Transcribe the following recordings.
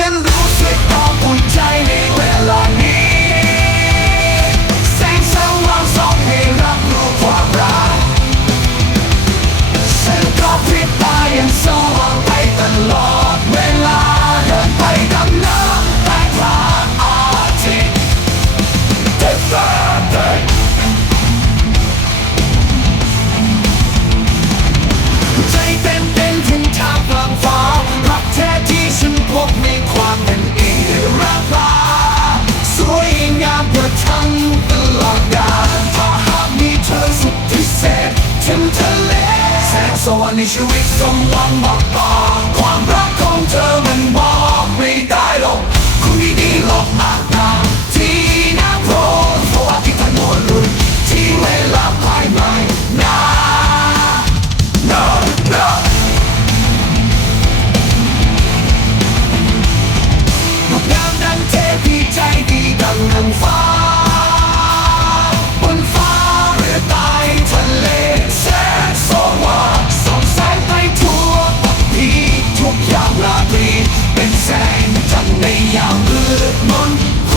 ฉันรู้สึกอบอุ่นใจในเวลานี้ แสงสว่างสองให้รับรู้ความรัก ฉันก็พิบตาอย่งสว่งไปตลอดเวลาเดินไปกับน้ำใต้ระอาทิต Take ใจ him to live. Sex or an issue, it's someone but God. One block. ในยามมืดมน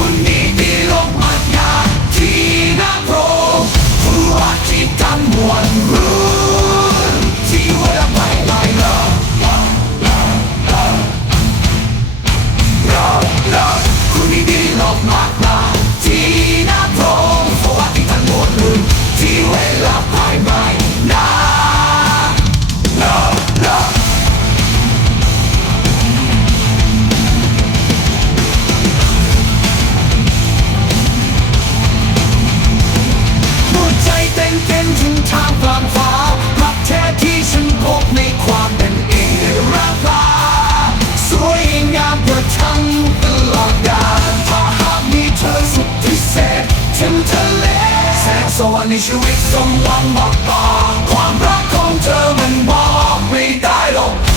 ดในชีวิตสมหวังบอกต่อความรักของเธอมันบอกไม่ได้หรอก